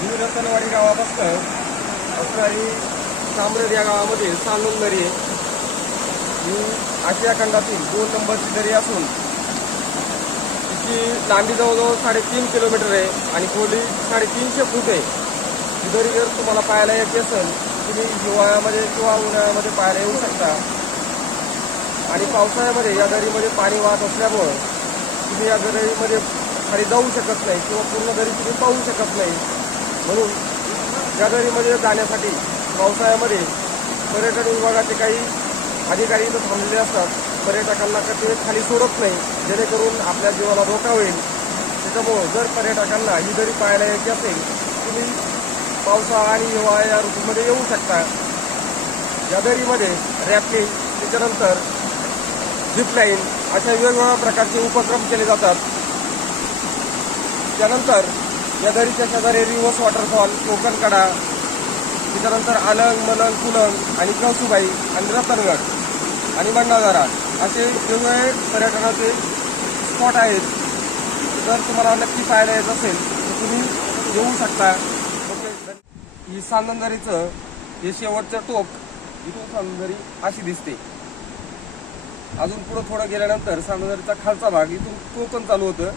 रतनवाडी गावापासून असणारी तांबरेड या गावामध्ये सांगून दरी ही आशिया खंडातील दोन नंबरची दरी असून तिची लांबी जवळजवळ साडेतीन किलोमीटर आहे आणि खोली साडेतीनशे फूट आहे. ही दरी जर तुम्हाला पाहायला यायची असेल तुम्ही हिवाळ्यामध्ये किंवा उन्हाळ्यामध्ये पाहायला येऊ शकता. आणि पावसाळ्यामध्ये या दरीमध्ये पाणी वाहत असल्यामुळं तुम्ही या दरीमध्ये खाली जाऊ शकत नाही किंवा पूर्ण दरी तुम्ही पाहू शकत नाही. म्हणून या जाण्यासाठी पावसाळ्यामध्ये पर्यटन विभागाचे काही अधिकारी इथं थांबलेले असतात. पर्यटकांना का ते खाली सोडत नाही. जेणेकरून आपल्या जीवाला धोका होईल. त्याच्यामुळं जर पर्यटकांना ही दरी पाहायला यायची असेल तुम्ही पावसाळा आणि हिवाळा या ऋतूमध्ये येऊ शकता. या दरीमध्ये त्याच्यानंतर झिपलाईन अशा वेगवेगळ्या प्रकारचे उपक्रम केले जातात. त्यानंतर या शेजारी रिव्हर्स वॉटरफॉल कोकणकडा त्याच्यानंतर आलंग मलंग कुलंग आणि कळसुबाई आणि रतनगड आणि बंडाधारा असे वेगवेगळे पर्यटनाचे स्पॉट आहेत. जर तुम्हाला नक्की पाहायला येत असेल तर तुम्ही येऊ शकता. ओके ही सांदनदरीचं हे शेवटचं टोक. इथून सांदनदरी अशी दिसते. अजून पुढं थोडं गेल्यानंतर सांदनदरीचा खालचा भाग इथून कोकण चालू होतं.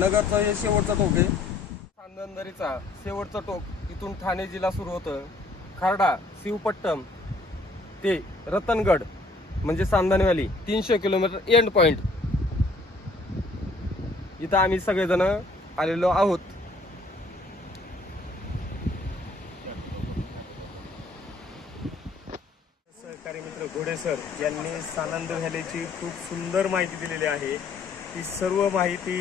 नगरचं हे शेवटचं टोक आहे. सांदनदरीचा शेवटचं टोक इथून ठाणे जिल्हा सुरू होतं खारडा शिवपट्टम ते रतनगड म्हणजे सांदण व्हॅली तीनशे किलोमीटर एंड पॉइंट इथं आम्ही सगळेजण आलेलो आहोत. सहकारी मित्र घोडे सर यांनी सानंद व्हॅलीची खूप सुंदर माहिती दिलेली आहे. ही सर्व माहिती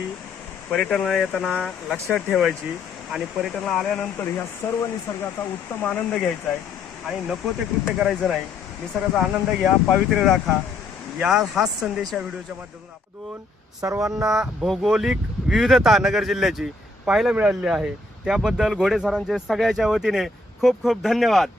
पर्यटनाला येताना लक्षात ठेवायची आणि पर्यटनाला आल्यानंतर ह्या सर्व निसर्गाचा उत्तम आनंद घ्यायचा आहे. आणि नको ते कृत्य करायचं नाही. निसर्गाचा आनंद घ्या पावित्र्य राखा. या हाच संदेश या व्हिडिओच्या माध्यमातून आपण सर्वांना भौगोलिक विविधता नगर जिल्ह्याची पाहायला मिळालेली आहे. त्याबद्दल घोडे सरांचे सगळ्याच्या वतीने खूप खूप धन्यवाद.